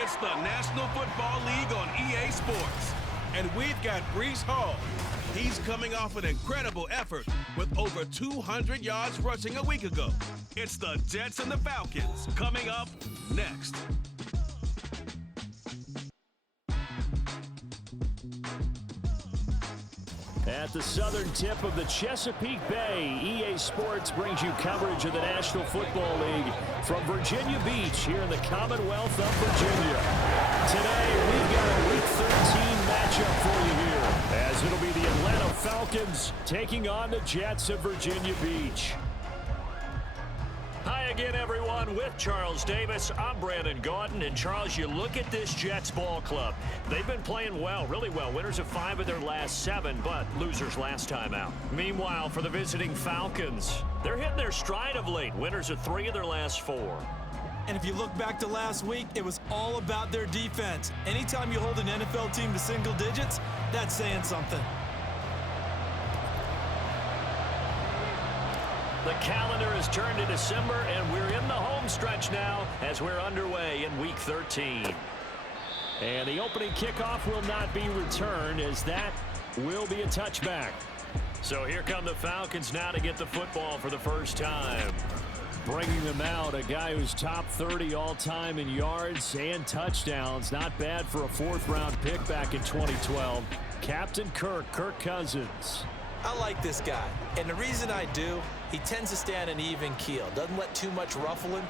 It's the National Football League on EA Sports. And we've got Breece Hall. He's coming off an incredible effort with over 200 yards rushing a week ago. It's the Jets and the Falcons coming up next. At the southern tip of the Chesapeake Bay, EA Sports brings you coverage of the National Football League from Virginia Beach here in the Commonwealth of Virginia. Today, we've got a Week 13 matchup for you here, as it'll be the Atlanta Falcons taking on the Jets of Virginia Beach. Hi again, everyone. With Charles Davis, I'm Brandon Gaudin. And Charles, you look at this Jets ball club. They've been playing well, really well. Winners of 5 of their last 7, but losers last time out. Meanwhile, for the visiting Falcons, they're hitting their stride of late. Winners of 3 of their last 4. And if you look back to last week, it was all about their defense. Anytime you hold an NFL team to single digits, that's saying something. The calendar has turned to December, and we're in the home stretch now as we're underway in Week 13. And the opening kickoff will not be returned, as that will be a touchback. So here come the Falcons now to get the football for the first time. Bringing them out, a guy who's top 30 all-time in yards and touchdowns. Not bad for a 4th-round pick back in 2012. Captain Kirk Cousins. I like this guy, and the reason I do, he tends to stay on an even keel. Doesn't let too much ruffle him.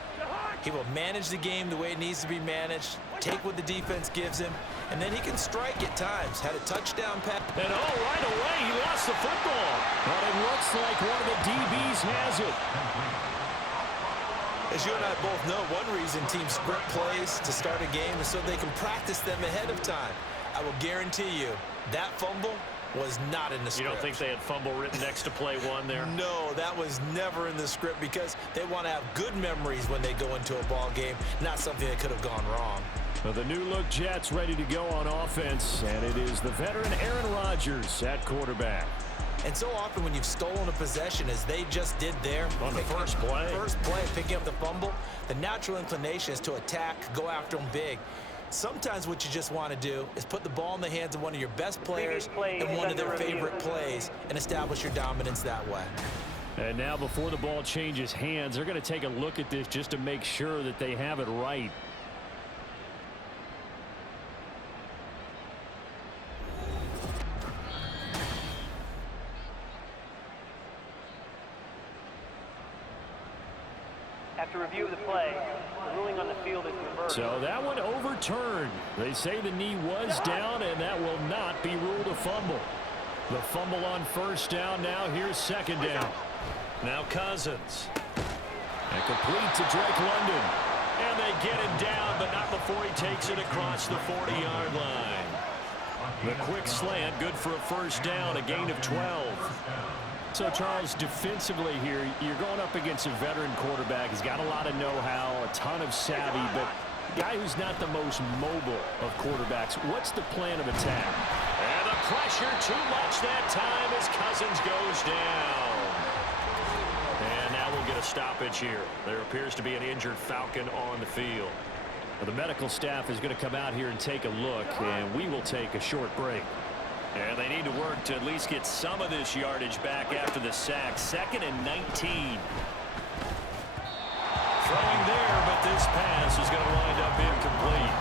He will manage the game the way it needs to be managed, take what the defense gives him, and then he can strike at times. Had a touchdown pass. And right away, he lost the football. But it looks like one of the DBs has it. As you and I both know, one reason teams script plays to start a game is so they can practice them ahead of time. I will guarantee you, that fumble was not in the script. You don't think they had fumble written next to play 1 there? No, that was never in the script because they want to have good memories when they go into a ball game, not something that could have gone wrong. Well, the new-look Jets ready to go on offense, and it is the veteran Aaron Rodgers at quarterback. And so often when you've stolen a possession, as they just did there, on the first play, picking up the fumble, the natural inclination is to attack, go after them big. Sometimes what you just want to do is put the ball in the hands of one of your best players in one of their favorite plays and establish your dominance that way. And now before the ball changes hands, they're going to take a look at this just to make sure that they have it right. After review of the play, the ruling on the field is reversed. So that one overturned. They say the knee was down, and that will not be ruled a fumble. The fumble on first down now. Here's second down. Now Cousins. And complete to Drake London. And they get him down, but not before he takes it across the 40-yard line. The quick slant, good for a first down, a gain of 12. So, Charles, defensively here, you're going up against a veteran quarterback. He's got a lot of know-how, a ton of savvy, but a guy who's not the most mobile of quarterbacks. What's the plan of attack? And the pressure too much that time as Cousins goes down. And now we'll get a stoppage here. There appears to be an injured Falcon on the field. Well, the medical staff is going to come out here and take a look, and we will take a short break. And they need to work to at least get some of this yardage back after the sack. 2nd and 19. Throwing there, but this pass is going to wind up incomplete.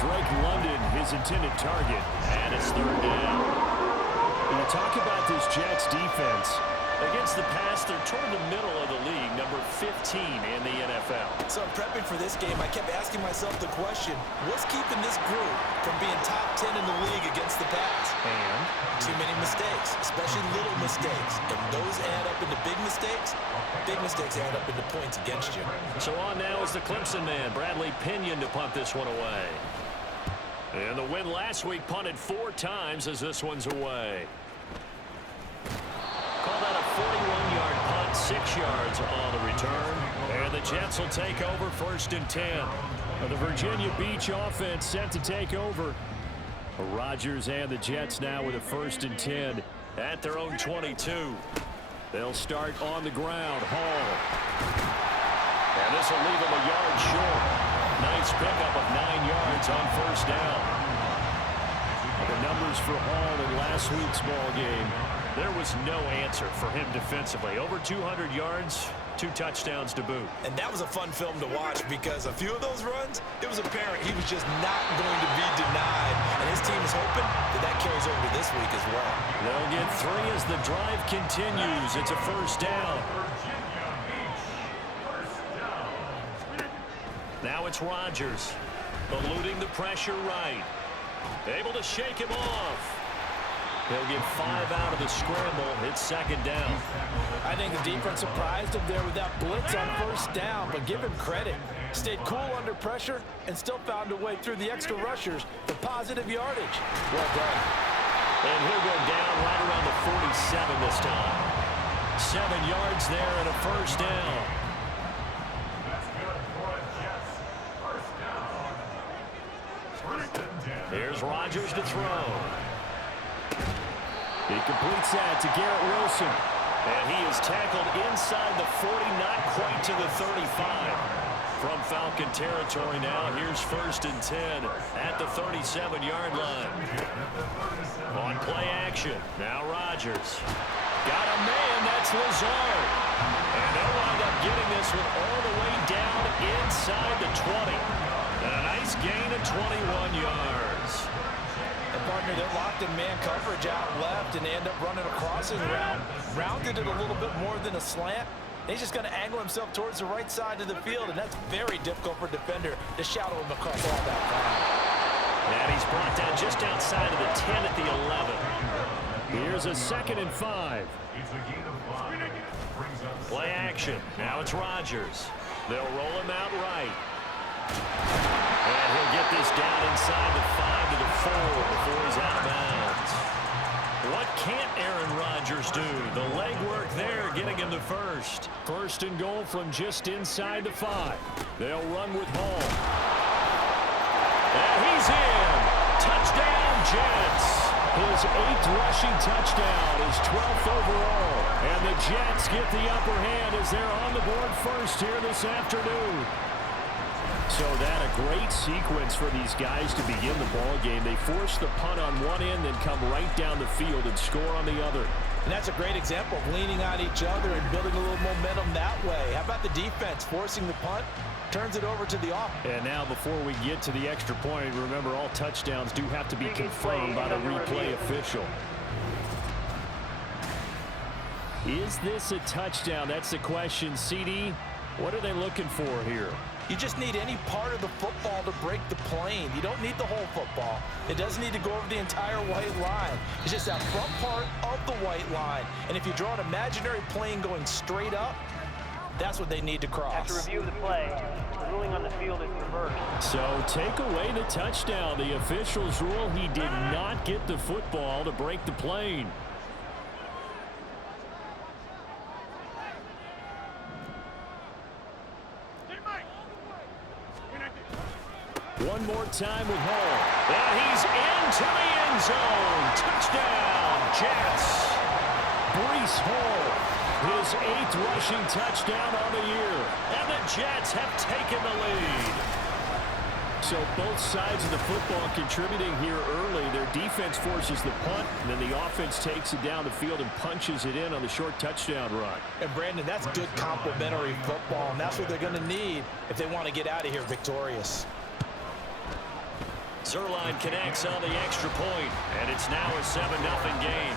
Drake London, his intended target, and it's 3rd down. When you talk about this Jets defense, against the pass, they're toward the middle of the league, number 15 in the NFL. So I'm prepping for this game. I kept asking myself the question, what's keeping this group from being top 10 in the league against the pass? And too many mistakes, especially little mistakes. And those add up into big mistakes. Big mistakes add up into points against you. So on now is the Clemson man, Bradley Pinion, to punt this one away. And the win last week punted 4 times as this one's away. Call that a 41-yard punt, 6 yards on the return. And the Jets will take over 1st and 10. The Virginia Beach offense set to take over. Rodgers and the Jets now with a 1st and 10 at their own 22. They'll start on the ground. Hall. And this will leave them a yard short. Nice pickup of 9 yards on first down. The numbers for Hall in last week's ball game. There was no answer for him defensively. Over 200 yards, 2 touchdowns to boot. And that was a fun film to watch because a few of those runs, it was apparent he was just not going to be denied. And his team is hoping that that carries over to this week as well. They'll get 3 as the drive continues. It's a first down. Now it's Rodgers, eluding the pressure right. Able to shake him off. He'll get 5 out of the scramble. It's second down. I think the defense surprised him there with that blitz on first down, but give him credit. Stayed cool under pressure and still found a way through the extra rushers for positive yardage. Well done. And he'll go down right around the 47 this time. 7 yards there and a first down. Here's Rodgers to throw. He completes that to Garrett Wilson. And he is tackled inside the 40, not quite to the 35. From Falcon territory now, here's 1st and 10 at the 37-yard line. On play action, now Rodgers. Got a man, that's Lazard. And they'll wind up getting this one all the way down inside the 20. And a nice gain of 21 yards. And partner, they're locked in man coverage out left, and they end up running a crossing route. Rounded it a little bit more than a slant. He's just going to angle himself towards the right side of the field, and that's very difficult for a defender to shadow him across all that ground. And he's brought down just outside of the 10 at the 11. Here's a 2nd and 5. Play action. Now it's Rodgers. They'll roll him out right. And he'll get this down inside the 5 to the 4 before he's out of bounds. What can't Aaron Rodgers do? The leg work there, getting him the first. 1st and goal from just inside the 5. They'll run with Hall. And he's in. Touchdown, Jets. His 8th rushing touchdown, his 12th overall. And the Jets get the upper hand as they're on the board first here this afternoon. So that a great sequence for these guys to begin the ball game. They force the punt on one end, then come right down the field and score on the other. And that's a great example of leaning on each other and building a little momentum that way. How about the defense forcing the punt? Turns it over to the offense. And now before we get to the extra point, remember all touchdowns do have to be confirmed by the replay official. Is this a touchdown? That's the question. CD, what are they looking for here? You just need any part of the football to break the plane. You don't need the whole football. It doesn't need to go over the entire white line. It's just that front part of the white line. And if you draw an imaginary plane going straight up, that's what they need to cross. After review of the play, the ruling on the field is reversed. So take away the touchdown. The officials rule he did not get the football to break the plane. One more time with Hall. And he's into the end zone. Touchdown, Jets. Breece Hall, his 8th rushing touchdown on the year. And the Jets have taken the lead. So both sides of the football contributing here early. Their defense forces the punt, and then the offense takes it down the field and punches it in on the short touchdown run. And Brandon, that's good complementary football, and that's what they're going to need if they want to get out of here victorious. Zerline connects on the extra point, and it's now a 7-0 game.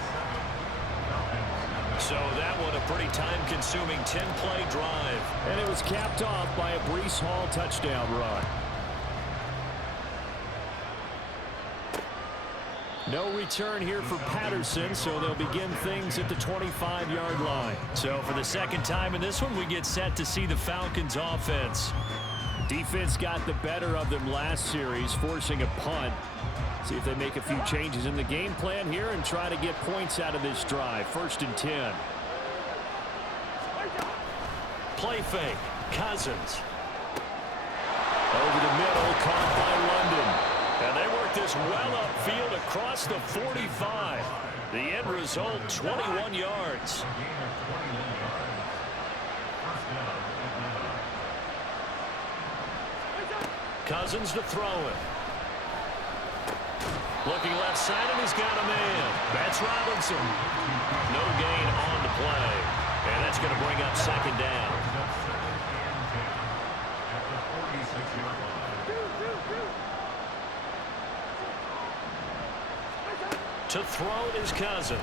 So that one a pretty time-consuming 10-play drive. And it was capped off by a Breece Hall touchdown run. No return here for Patterson, so they'll begin things at the 25-yard line. So for the second time in this one, we get set to see the Falcons offense. Defense got the better of them last series, forcing a punt. See if they make a few changes in the game plan here and try to get points out of this drive. 1st and 10. Play fake. Cousins. Over the middle, caught by London. And they work this well upfield across the 45. The end result, 21 yards. Cousins to throw it. Looking left side, and he's got a man. That's Robinson. No gain on the play. And that's going to bring up second down. To throw is Cousins.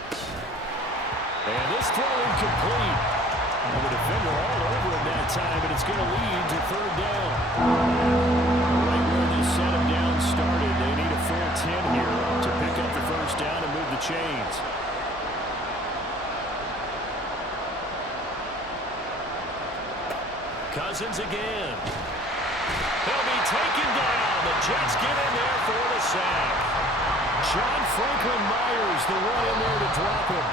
And this throw incomplete. And the defender all over him that time, and it's going to lead to third down. Right where this set him down started, they need a full 10 here to pick up the first down and move the chains. Cousins again. He'll be taken down. The Jets get in there for the sack. John Franklin Myers, the one in there to drop him.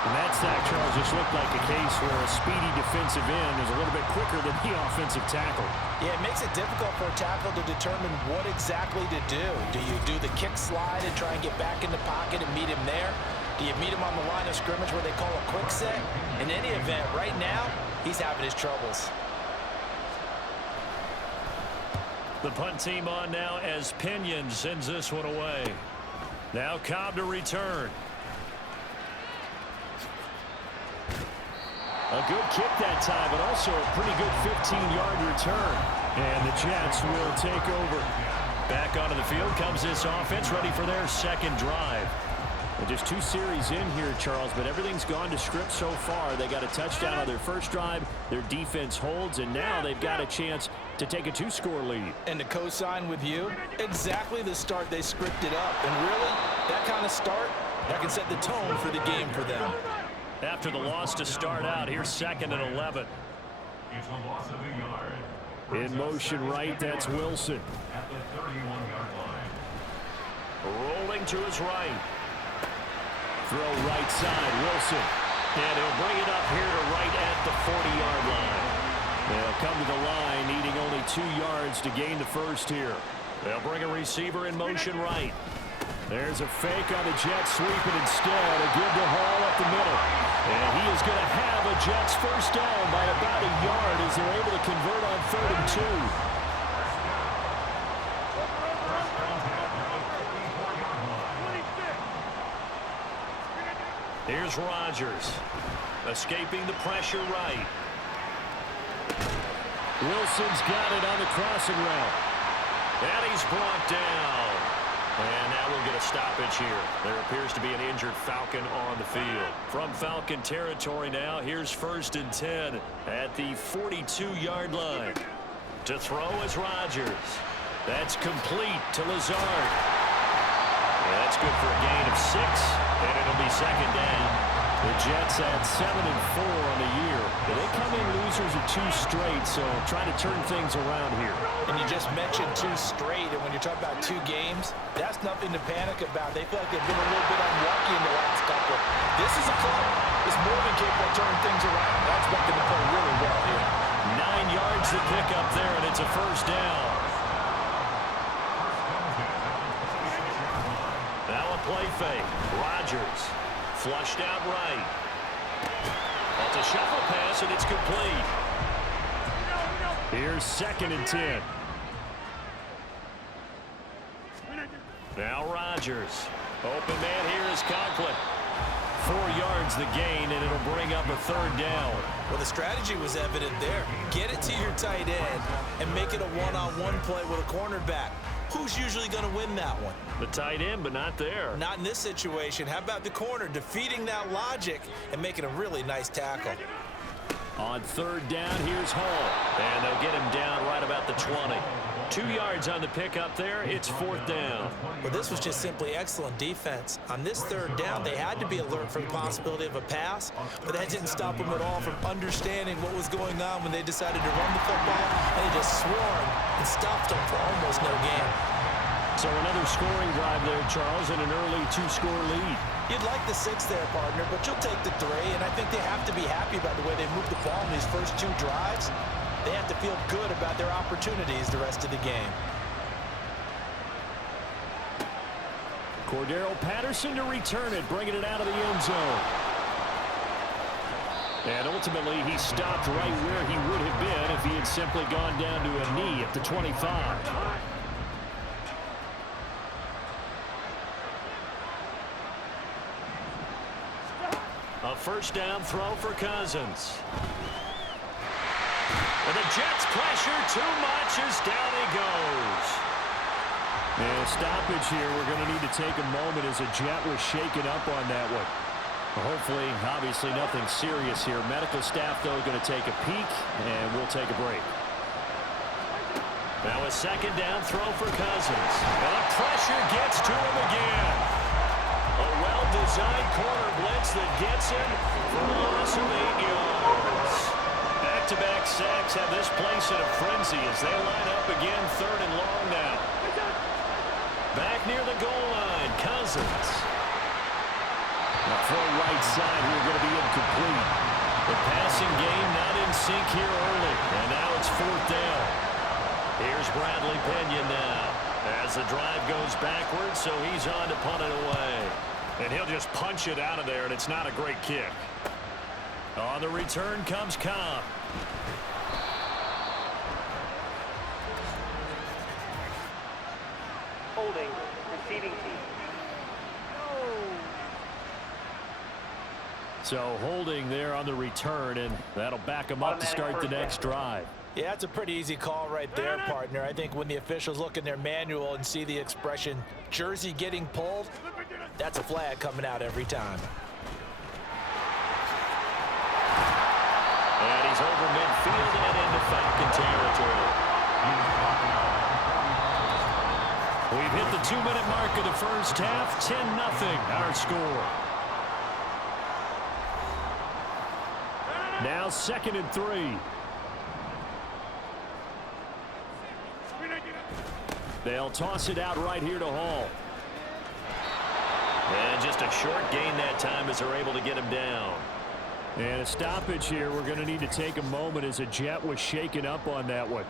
And that sack, Charles, just looked like a case where a speedy defensive end is a little bit quicker than the offensive tackle. Yeah, it makes it difficult for a tackle to determine what exactly to do. Do you do the kick slide and try and get back in the pocket and meet him there? Do you meet him on the line of scrimmage where they call a quick set? In any event, right now, he's having his troubles. The punt team on now as Pinion sends this one away. Now Cobb to return. A good kick that time, but also a pretty good 15-yard return. And the Jets will take over. Back onto the field comes this offense, ready for their second drive. And just 2 series in here, Charles, but everything's gone to script so far. They got a touchdown on their first drive. Their defense holds, and now they've got a chance to take a 2-score lead. And to co-sign with you, exactly the start they scripted up. And really, that kind of start, that can set the tone for the game for them. After the loss to start out, here's 2nd and 11. It's a loss of a yard. In motion right, that's Wilson. At the 31-yard line. Rolling to his right. Throw right side, Wilson. And he'll bring it up here to right at the 40-yard line. They'll come to the line, needing only 2 yards to gain the first here. They'll bring a receiver in motion right. There's a fake on the Jets, sweeping instead. A give to Hall up the middle. And he is going to have a Jets first down by about a yard as they're able to convert on 3rd and 2. Here's Rodgers, escaping the pressure right. Wilson's got it on the crossing route. And he's brought down. And now we'll get a stoppage here. There appears to be an injured Falcon on the field. From Falcon territory now, here's 1st and 10 at the 42-yard line. To throw is Rodgers. That's complete to Lazard. That's good for a gain of 6, and it'll be 2nd down. The Jets at 7-4 on the year. They come in losers of 2 straight, so trying to turn things around here. And you just mentioned 2 straight, and when you're talking about 2 games, that's nothing to panic about. They feel like they've been a little bit unlucky in the last couple. This is a club that's more than capable of turning things around. I expect them to play really well here. 9 yards to pick up there, and it's a first down. Now a play fake. Rodgers. Flushed out right. That's a shuffle pass, and it's complete. Here's 2nd and 10. Now Rodgers. Open man here is Conklin. 4 yards the gain, and it'll bring up a 3rd down. Well, the strategy was evident there. Get it to your tight end and make it a one-on-one play with a cornerback. Who's usually going to win that one? The tight end, but not there. Not in this situation. How about the corner defeating that logic and making a really nice tackle? On 3rd down, here's Hall. And they'll get him down right about the 20. 2 yards on the pickup there. It's 4th down. Well, this was just simply excellent defense. On this 3rd down, they had to be alert for the possibility of a pass, but that didn't stop them at all from understanding what was going on when they decided to run the football, and they just swarmed and stopped them for almost no gain. So another scoring drive there, Charles, and an early 2-score lead. You'd like the 6 there, partner, but you'll take the 3, and I think they have to be happy about the way they moved the ball in these first 2 drives. They have to feel good about their opportunities the rest of the game. Cordero Patterson to return it, bringing it out of the end zone. And ultimately, he stopped right where he would have been if he had simply gone down to a knee at the 25. A first down throw for Cousins. And the Jets pressure too much as down he goes. And a stoppage here. We're going to need to take a moment as a Jet was shaken up on that one. Hopefully, obviously nothing serious here. Medical staff, though, going to take a peek, and we'll take a break. Now a second down throw for Cousins. And the pressure gets to him again. A well-designed corner blitz that gets him for a loss of 8 yards. Back-to-back sacks have this place in a frenzy as they line up again, third and long now. Back near the goal line, Cousins. The throw right side here going to be incomplete. The passing game not in sync here early, and now it's fourth down. Here's Bradley Pinion now as the drive goes backwards, so he's on to punt it away. And he'll just punch it out of there, and it's not a great kick. On the return comes Cobb. Holding, receiving team. So holding there on the return, and that'll back him up to start the next drive. Yeah, that's a pretty easy call right there, partner. I think when the officials look in their manual and see the expression jersey getting pulled, that's a flag coming out every time. And he's over midfield and into Falcon territory. We've hit the 2-minute mark of the first half. 10-0 our score. Now 2nd and 3. They'll toss it out right here to Hall. And just a short gain that time as they're able to get him down. And a stoppage here. We're going to need to take a moment as a Jet was shaken up on that one.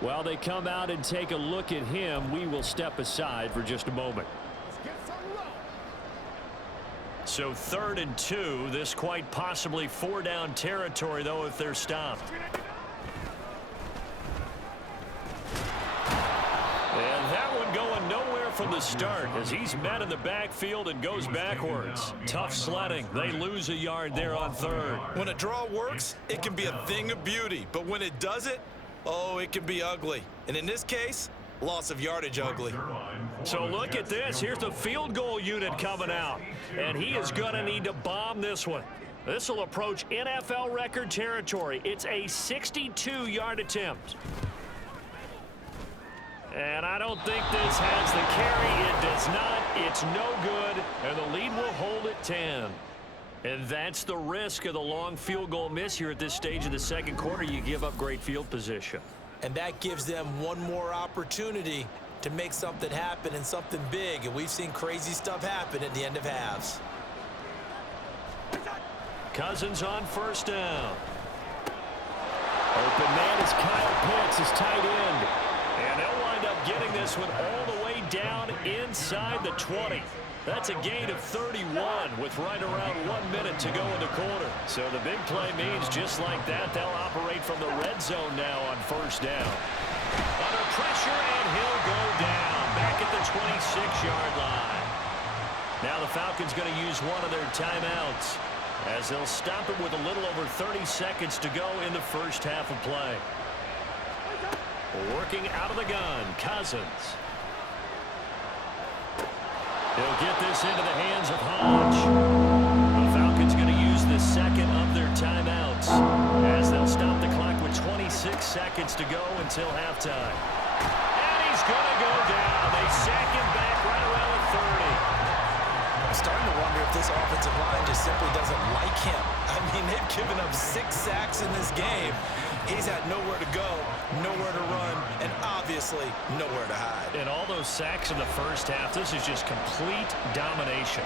While they come out and take a look at him, we will step aside for just a moment. So 3rd and 2. This quite possibly 4-down territory, though, if they're stopped. And that one going nowhere from the start as he's met in the backfield and goes backwards. Tough sledding. They lose a yard there on 3rd. When a draw works, it can be a thing of beauty. But when it doesn't, oh, it can be ugly. And in this case, loss of yardage ugly. So look at this. Here's the field goal unit coming out. And he is going to need to bomb this one. This will approach NFL record territory. It's a 62-yard attempt. And I don't think this has the carry. It does not. It's no good. And the lead will hold at 10. And that's the risk of the long field goal miss here at this stage of the second quarter. You give up great field position. And that gives them one more opportunity to make something happen and something big. And we've seen crazy stuff happen at the end of halves. Cousins on first down. Open man is Kyle Pitts, his tight end. And they'll wind up getting this one all the way down inside the 20. That's a gain of 31 with right around 1 minute to go in the quarter. So the big play means just like that, they'll operate from the red zone now on first down. Under pressure, and he'll go down back at the 26-yard line. Now the Falcons going to use one of their timeouts as they'll stop it with a little over 30 seconds to go in the first half of play. Working out of the gun, Cousins. He'll get this into the hands of Hodge. The Falcons going to use the second of their timeouts as they'll stop the clock with 26 seconds to go until halftime. And he's going to go down. They sack him back right around the 30. I'm starting to wonder if this offensive line just simply doesn't like him. I mean, they've given up 6 sacks in this game. He's had nowhere to go, nowhere to run, and obviously nowhere to hide. And all those sacks in the first half, this is just complete domination.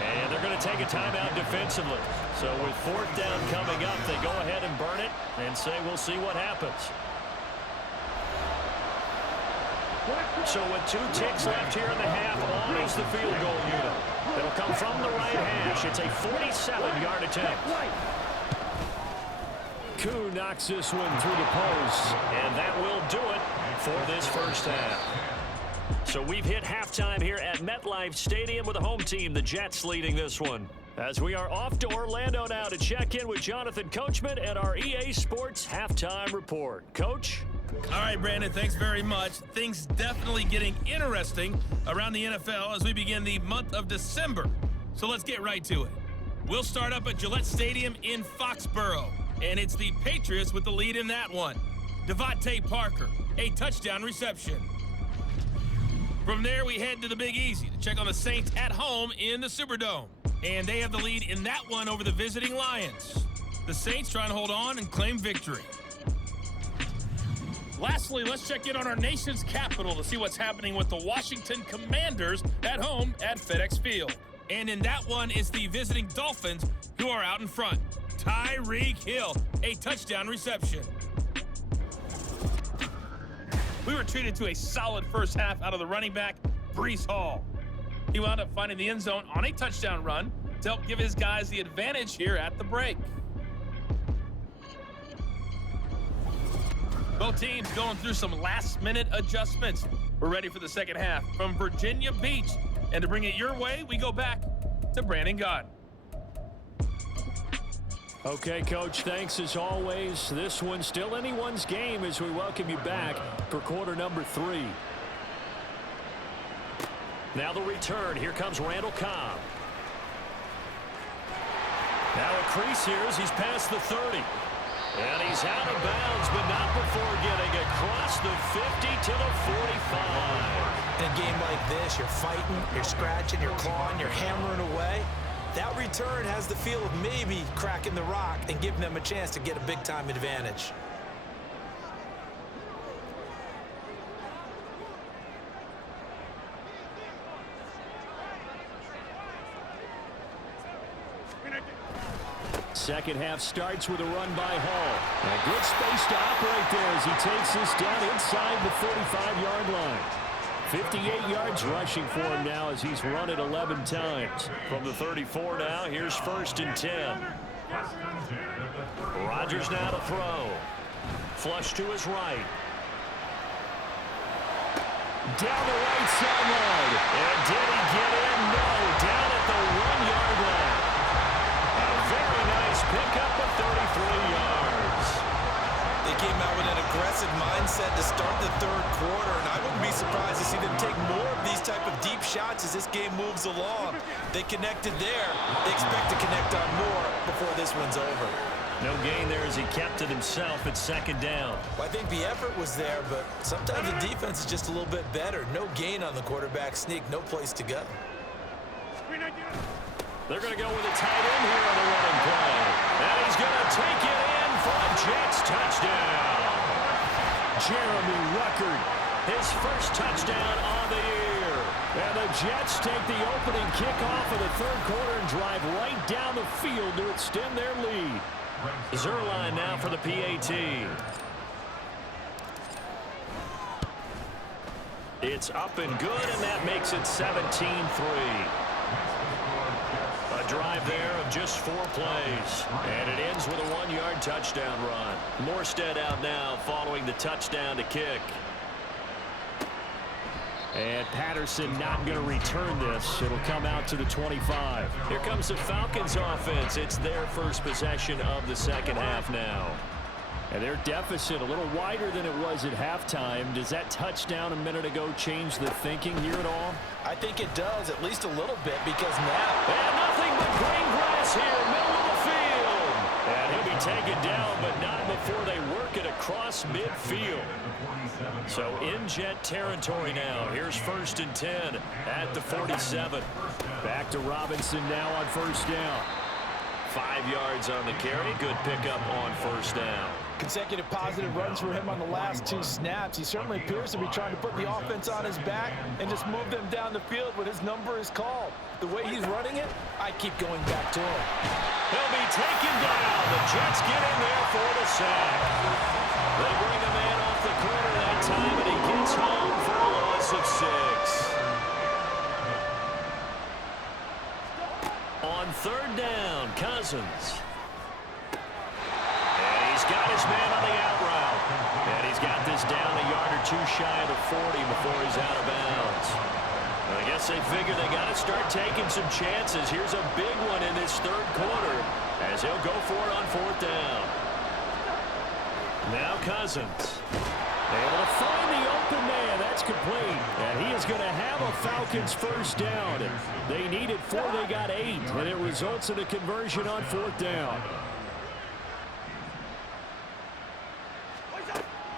And they're going to take a timeout defensively. So with 4th down coming up, they go ahead and burn it and say we'll see what happens. So with 2 ticks left here in the half, on is the field goal unit. It'll come from the right hash. It's a 47-yard attempt. Koo knocks this one through the post, and that will do it for this first half. So we've hit halftime here at MetLife Stadium with the home team, the Jets, leading this one. As we are off to Orlando now to check in with Jonathan Coachman and our EA Sports Halftime Report. Coach? All right, Brandon, thanks very much. Things definitely getting interesting around the NFL as we begin the month of December. So let's get right to it. We'll start up at Gillette Stadium in Foxborough, and it's the Patriots with the lead in that one. Devontae Parker, a touchdown reception. From there, we head to the Big Easy to check on the Saints at home in the Superdome, and they have the lead in that one over the visiting Lions. The Saints trying to hold on and claim victory. Lastly, let's check in on our nation's capital to see what's happening with the Washington Commanders at home at FedEx Field. And in that one is the visiting Dolphins, who are out in front. Tyreek Hill, a touchdown reception. We were treated to a solid first half out of the running back, Breece Hall. He wound up finding the end zone on a touchdown run to help give his guys the advantage here at the break. Both teams going through some last-minute adjustments. We're ready for the second half from Virginia Beach. And to bring it your way, we go back to Brandon Gott. Okay, Coach, thanks as always. This one's still anyone's game as we welcome you back for quarter number 3. Now the return. Here comes Randall Cobb. Now a crease here as he's past the 30. And he's out of bounds, but not before getting across the 50 to the 45. In a game like this, you're fighting, you're scratching, you're clawing, you're hammering away. That return has the feel of maybe cracking the rock and giving them a chance to get a big-time advantage. Second half starts with a run by Hall. And a good space to operate there as he takes this down inside the 45-yard line. 58 yards rushing for him now as he's run it 11 times. From the 34 now, here's 1st and 10. Rodgers now to throw. Flush to his right. Down the right sideline. And did he get in? No. Down at the 1-yard line. A very nice pickup of 33 yards. They came out with an aggressive mindset to start the third quarter, and I wouldn't be surprised to see them take more of these type of deep shots as this game moves along. They connected there. They expect to connect on more before this one's over. No gain there as he kept it himself at 2nd down. Well, I think the effort was there, but sometimes the defense is just a little bit better. No gain on the quarterback sneak, no place to go. They're going to go with a tight end here on the running play. And he's going to take it in for a Jets touchdown. Jeremy Ruckert, his first touchdown on the year. And the Jets take the opening kickoff of the third quarter and drive right down the field to extend their lead. Zerline now for the PAT. It's up and good, and that makes it 17-3. A drive there of just 4 plays. And it ends with a 1-yard touchdown run. Morstead out now following the touchdown to kick. And Patterson not going to return this. It'll come out to the 25. Here comes the Falcons offense. It's their first possession of the second half now. And their deficit a little wider than it was at halftime. Does that touchdown a minute ago change the thinking here at all? I think it does, at least a little bit, because now... And nothing but green grass here, middle of the field. And he'll be taken down, but not before they work it across midfield. So in Jet territory now. Here's 1st and 10 at the 47. Back to Robinson now on 1st down. 5 yards on the carry. Good pickup on 1st down. Consecutive positive runs for him on the last 2 snaps. He certainly appears to be trying to put the offense on his back and just move them down the field when his number is called. The way he's running it, I keep going back to him. He'll be taken down. The Jets get in there for the sack. They bring a man off the corner that time, and he gets home for a loss of 6. On 3rd down, Cousins. And he's He's got his man on the out route. And he's got this down a yard or two shy of the 40 before he's out of bounds. I guess they figure they got to start taking some chances. Here's a big one in this third quarter as he'll go for it on fourth down. Now Cousins. Able to find the open man. That's complete. And he is going to have a Falcons first down. They needed 4. They got 8. And it results in a conversion on fourth down.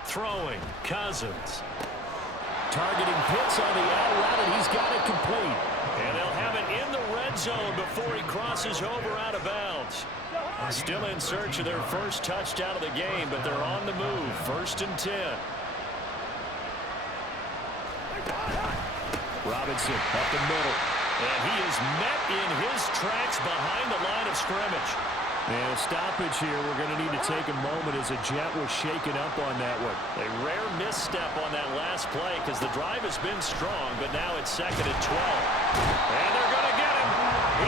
Throwing. Cousins. Targeting Pitts on the out route, and he's got it complete. And they'll have it in the red zone before he crosses over out of bounds. Still in search of their first touchdown of the game, but they're on the move. 1st and 10. Robinson up the middle. And he is met in his tracks behind the line of scrimmage. And a stoppage here. We're going to need to take a moment as a jet was shaken up on that one. A rare misstep on that last play because the drive has been strong, but now it's 2nd and 12. And they're going to get him.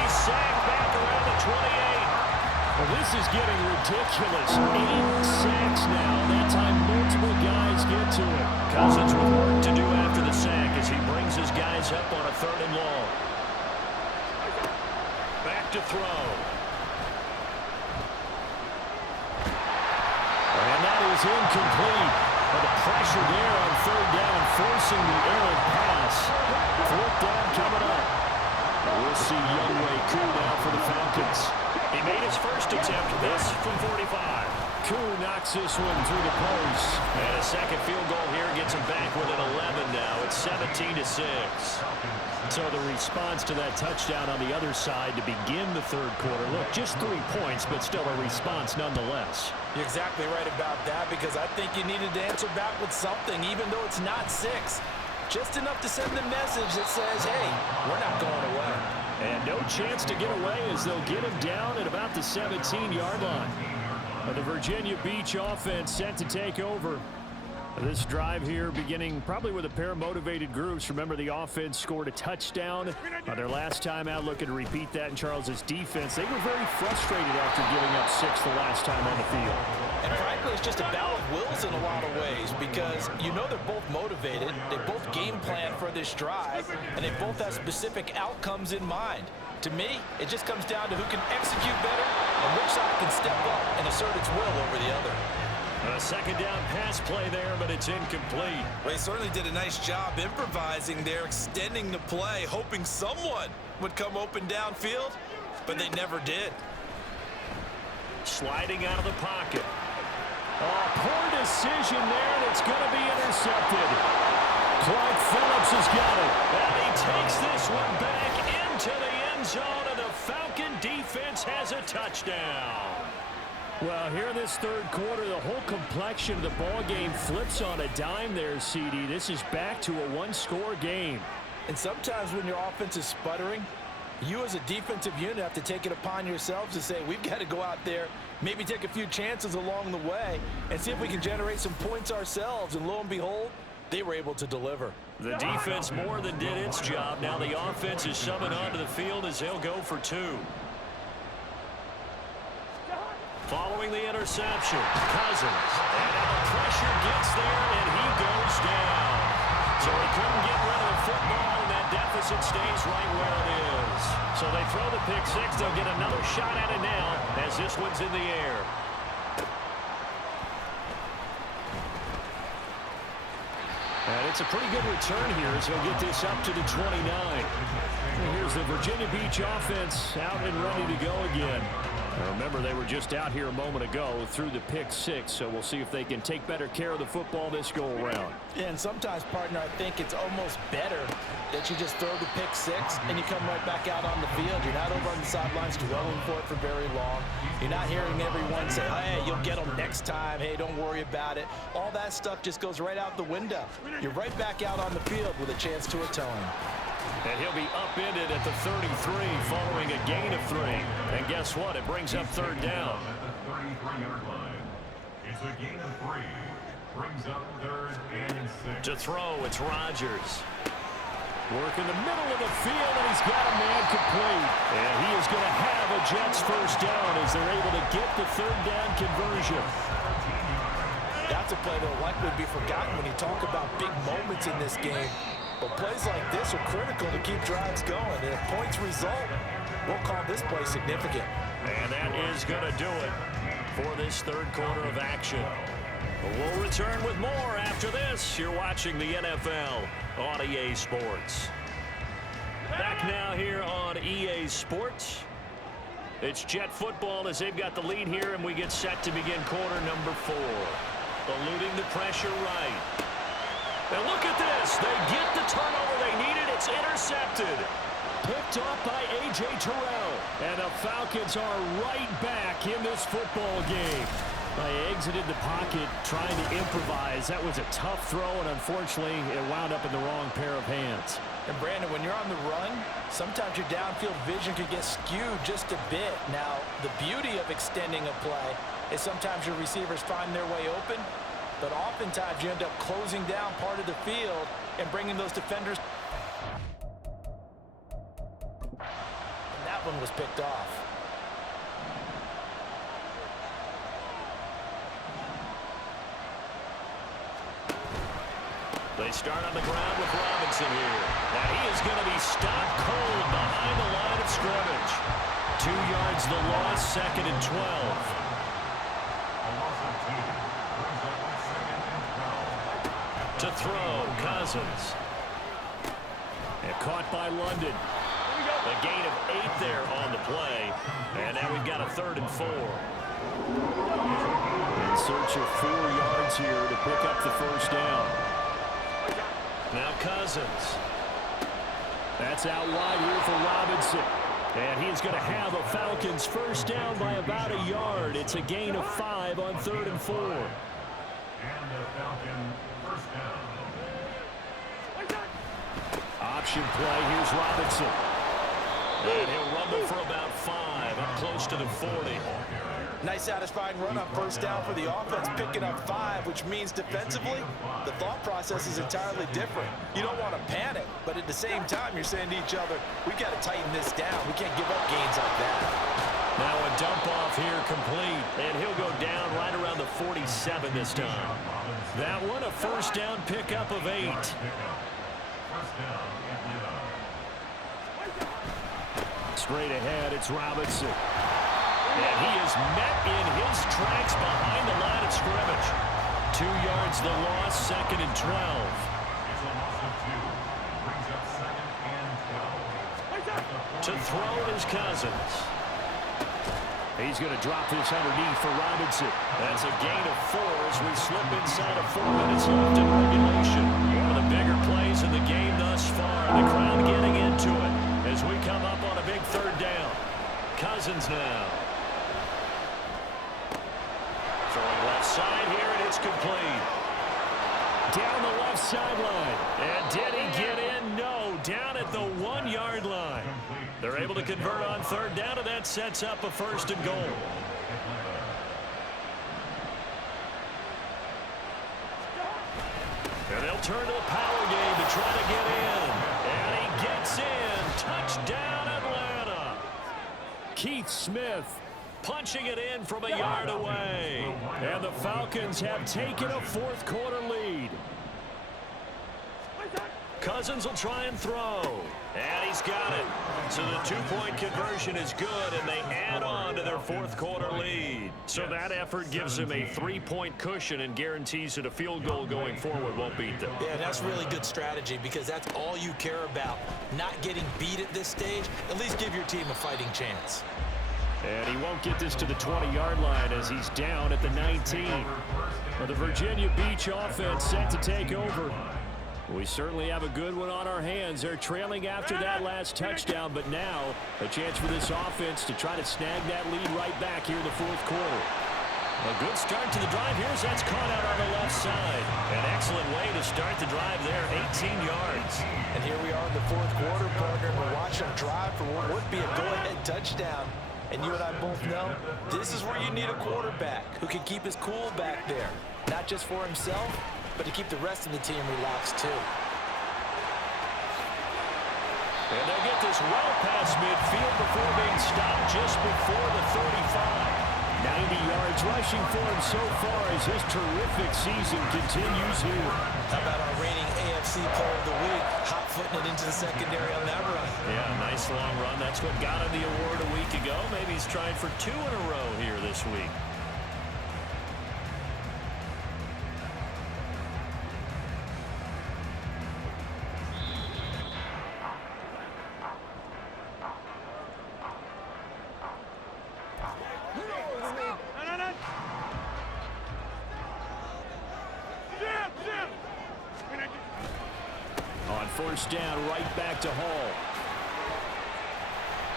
He's sacked back around the 28. Well, this is getting ridiculous. 8 sacks now. That time multiple guys get to him. Cousins with work to do after the sack as he brings his guys up on a 3rd and long. Back to throw. And that is incomplete. But the pressure there on 3rd down, forcing the errant pass. 4th down coming up. We'll see Younghoe Koo now for the Falcons. He made his first attempt, this from 45. Koo knocks this one through the post. And a second field goal here gets him back within 11 now. It's 17-6. So the response to that touchdown on the other side to begin the third quarter. Look, just 3 points, but still a response nonetheless. You're exactly right about that because I think you needed to answer back with something, even though it's not 6. Just enough to send the message that says, hey, we're not going away. And no chance to get away as they'll get him down at about the 17-yard line. The Virginia Beach offense set to take over. This drive here beginning probably with a pair of motivated groups. Remember, the offense scored a touchdown on their last time out. Looking to repeat that in Charles's defense. They were very frustrated after giving up 6 the last time on the field. And frankly, it's just a battle of wills in a lot of ways because you know they're both motivated. They both game plan for this drive, and they both have specific outcomes in mind. To me, it just comes down to who can execute better and which side can step up and assert its will over the other. A 2nd down pass play there, but it's incomplete. Well, he certainly did a nice job improvising there, extending the play, hoping someone would come open downfield, but they never did. Sliding out of the pocket. Oh, poor decision there, and it's going to be intercepted. Clark Phillips has got it. And he takes this one back into the end zone, and the Falcon defense has a touchdown. Well, here in this third quarter, the whole complexion of the ball game flips on a dime there, CD. This is back to a 1-score game. And sometimes when your offense is sputtering, you as a defensive unit have to take it upon yourselves to say, we've got to go out there, maybe take a few chances along the way, and see if we can generate some points ourselves. And lo and behold, they were able to deliver. The defense more than did its job. Now the offense is summoned onto the field as they'll go for 2. Following the interception, Cousins. And now the pressure gets there, and he goes down. So he couldn't get rid of the football, and that deficit stays right where it is. So they throw the pick 6. They'll get another shot at it now as this one's in the air. And it's a pretty good return here as he'll get this up to the 29. And here's the Virginia Beach offense out and ready to go again. Remember, they were just out here a moment ago through the pick 6, so we'll see if they can take better care of the football this go-around. Yeah, and sometimes, partner, I think it's almost better that you just throw the pick 6 and you come right back out on the field. You're not over on the sidelines dwelling for it for very long. You're not hearing everyone say, hey, you'll get them next time. Hey, don't worry about it. All that stuff just goes right out the window. You're right back out on the field with a chance to atone. And he'll be upended at the 33 following a gain of 3. And guess what? It brings up 3rd down. At the 33-yard line. It's a gain of 3. Brings up 3rd and 6. To throw, it's Rodgers. Work in the middle of the field, and he's got a man complete. And he is going to have a Jets first down as they're able to get the third down conversion. That's a play that will likely be forgotten when you talk about big moments in this game. But plays like this are critical to keep drives going. And if points result, we'll call this play significant. And that is going to do it for this third quarter of action. We'll return with more after this. You're watching the NFL on EA Sports. Back now here on EA Sports. It's Jet football as they've got the lead here, and we get set to begin quarter number 4. Eluding the pressure right. And look at this. They get the turnover they needed. It's intercepted. Picked off by A.J. Terrell. And the Falcons are right back in this football game. They exited the pocket trying to improvise. That was a tough throw, and unfortunately, it wound up in the wrong pair of hands. And Brandon, when you're on the run, sometimes your downfield vision can get skewed just a bit. Now, the beauty of extending a play is sometimes your receivers find their way open, but oftentimes you end up closing down part of the field and bringing those defenders. And that one was picked off. They start on the ground with Robinson here. Now he is going to be stopped cold behind the line of scrimmage. 2 yards the loss, 2nd and 12. To throw, Cousins. And caught by London. A gain of 8 there on the play. And now we've got a 3rd and 4. In search of 4 yards here to pick up the first down. Now Cousins. That's out wide here for Robinson. And he's going to have a Falcons first down by about a yard. It's a gain of 5 on 3rd and 4. And a Falcon first down. Option play. Here's Robinson. And he'll rumble for about 5, up close to the 40. Nice satisfying run on first down for the offense, picking up 5, which means defensively, the thought process is entirely different. You don't want to panic, but at the same time, you're saying to each other, we've got to tighten this down. We can't give up gains like that. Now a dump off here complete, and he'll go down right around the 47 this time. That one a first down pickup of 8. Straight ahead, it's Robinson. And he is met in his tracks behind the line of scrimmage. 2 yards the loss, 2nd and 12. To throw is Cousins. He's going to drop this underneath for Robinson. That's a gain of 4 as we slip inside of 4 minutes left in regulation. One of the bigger plays in the game thus far. The crowd getting into it as we come up on a big 3rd down. Cousins now. Throwing left side here, and it's complete. Down the left sideline. And did he get in? No. Down at the 1 yard line. They're able to convert on 3rd down, and that sets up a 1st and goal. And they'll turn to the power game to try to get in. And he gets in. Touchdown, Atlanta. Keith Smith punching it in from a yard away. And the Falcons have taken a 4th quarter lead. Cousins will try and throw. And he's got it. So the 2-point conversion is good, and they add on to their 4th quarter lead. So that effort gives them a 3-point cushion and guarantees that a field goal going forward won't beat them. Yeah, that's really good strategy because that's all you care about. Not getting beat at this stage. At least give your team a fighting chance. And he won't get this to the 20-yard line as he's down at the 19. Well, the Virginia Beach offense set to take over. We certainly have a good one on our hands. They're trailing after that last touchdown, but now a chance for this offense to try to snag that lead right back here in the 4th quarter. A good start to the drive. Here's that's caught out on the left side. An excellent way to start the drive there, 18 yards. And here we are in the 4th quarter, partner, and we're watching them drive for what would be a go-ahead touchdown. And you and I both know this is where you need a quarterback who can keep his cool back there. Not just for himself, but to keep the rest of the team relaxed too. And they'll get this well past midfield before being stopped just before the 35. 90 yards rushing for him so far as his terrific season continues here. How about our reigning AFC Player of the Week, hot-footing it into the secondary on that run? Yeah, nice long run. That's what got him the award a week ago. Maybe he's trying for 2 in a row here this week. First down, right back to Hall.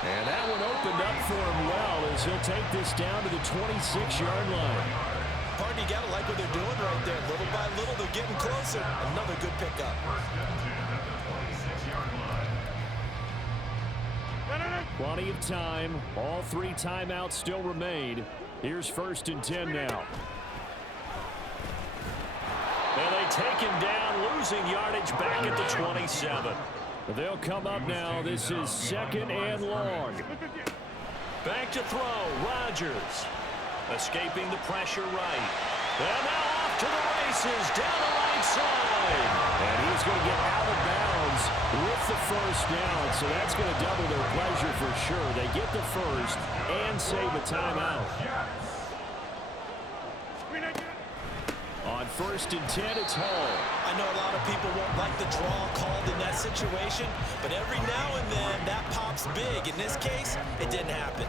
And that one opened up for him well as he'll take this down to the 26-yard line. Partner, you got to like what they're doing right there. Little by little, they're getting closer. Another good pickup. Plenty of time. All 3 timeouts still remain. Here's 1st and 10 now. And they take him down, losing yardage back at the 27. They'll come up now. This is 2nd and long. Back to throw. Rodgers escaping the pressure right. And now off to the races down the right side. And he's going to get out of bounds with the first down. So that's going to double their pleasure for sure. They get the first and save a timeout. On 1st and 10, it's Hall. I know a lot of people won't like the draw called in that situation, but every now and then that pops big. In this case, it didn't happen.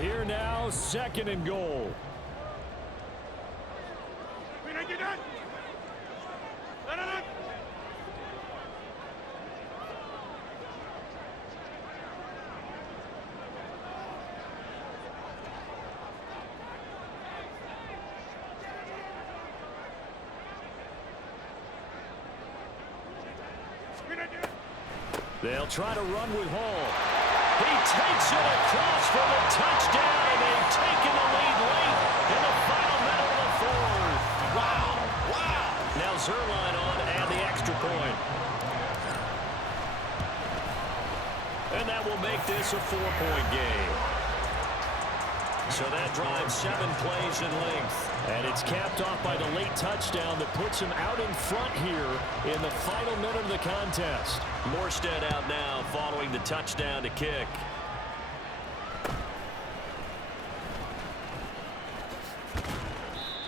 Here now, 2nd and goal. They'll try to run with Hall. He takes it across for the touchdown, and they've taken the lead late in the final minute of the 4th. Wow, wow. Now Zerline on and the extra point. And that will make this a 4-point game. So that drives 7 plays in length. And it's capped off by the late touchdown that puts him out in front here in the final minute of the contest. Morstead out now following the touchdown to kick.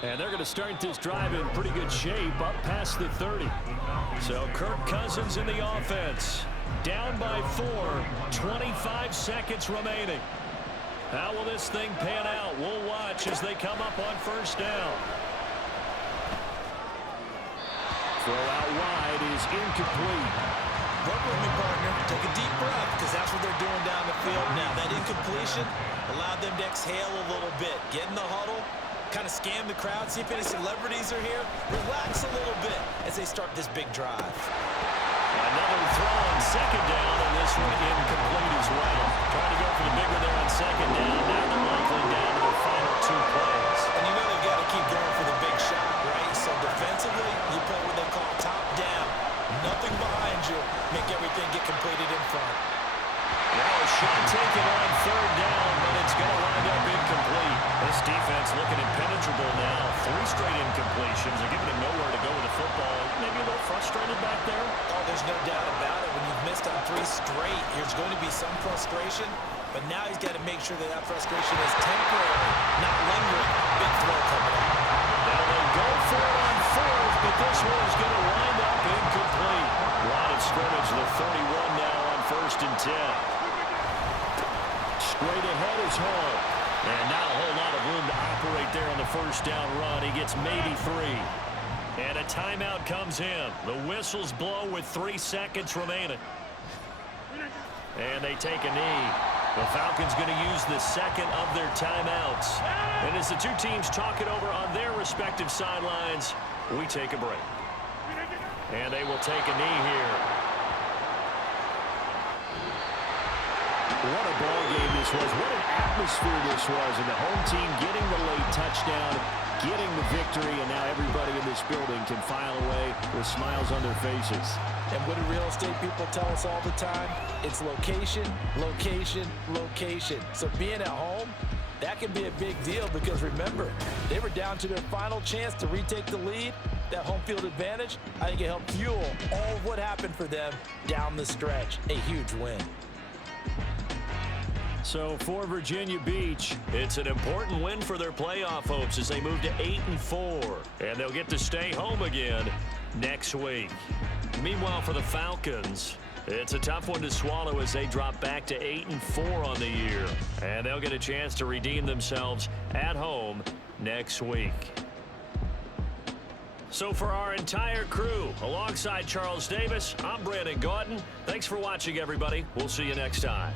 And they're going to start this drive in pretty good shape up past the 30. So Kirk Cousins in the offense. Down by 4. 25 seconds remaining. How will this thing pan out? We'll watch as they come up on 1st down. Throw out wide is incomplete. Work with me, partner. Take a deep breath, because that's what they're doing down the field now. That incompletion allowed them to exhale a little bit. Get in the huddle, kind of scan the crowd, see if any celebrities are here. Relax a little bit as they start this big drive. Another throw on 2nd down, and this one incomplete as well. Trying to go for the big one there on 2nd down. Now they're likely down to the final 2 plays. And you know they've got to keep going for the big shot, right? So defensively, you play what they call top down. Nothing behind you. Make everything get completed in front. Now a shot taken on 3rd down, but it's going to wind up incomplete. This defense looking impenetrable now. 3 straight incompletions. They're giving him nowhere to go with the football. Maybe a little frustrated back there. Oh, there's no doubt about it. When you've missed on 3 straight, there's going to be some frustration. But now he's got to make sure that that frustration is temporary, not lingering. Big throw coming up. Now they go for it on 4th, but this one is going to wind up incomplete. Line of scrimmage, the 31 now on 1st and 10. Straight ahead is Hall. And not a whole lot of room to operate there on the 1st down run. He gets maybe 3. And a timeout comes in. The whistles blow with 3 seconds remaining. And they take a knee. The Falcons going to use the 2nd of their timeouts. And as the 2 teams talk it over on their respective sidelines, we take a break. And they will take a knee here. What a ball game this was. What an atmosphere this was. And the home team getting the late touchdown, getting the victory, and now everybody in this building can file away with smiles on their faces. And what do real estate people tell us all the time? It's location, location, location. So being at home, that can be a big deal because remember, they were down to their final chance to retake the lead. That home field advantage, I think it helped fuel all of what happened for them down the stretch. A huge win. So for Virginia Beach, it's an important win for their playoff hopes as they move to 8-4. And they'll get to stay home again next week. Meanwhile, for the Falcons, it's a tough one to swallow as they drop back to 8-4 on the year. And they'll get a chance to redeem themselves at home next week. So for our entire crew, alongside Charles Davis, I'm Brandon Gautin. Thanks for watching, everybody. We'll see you next time.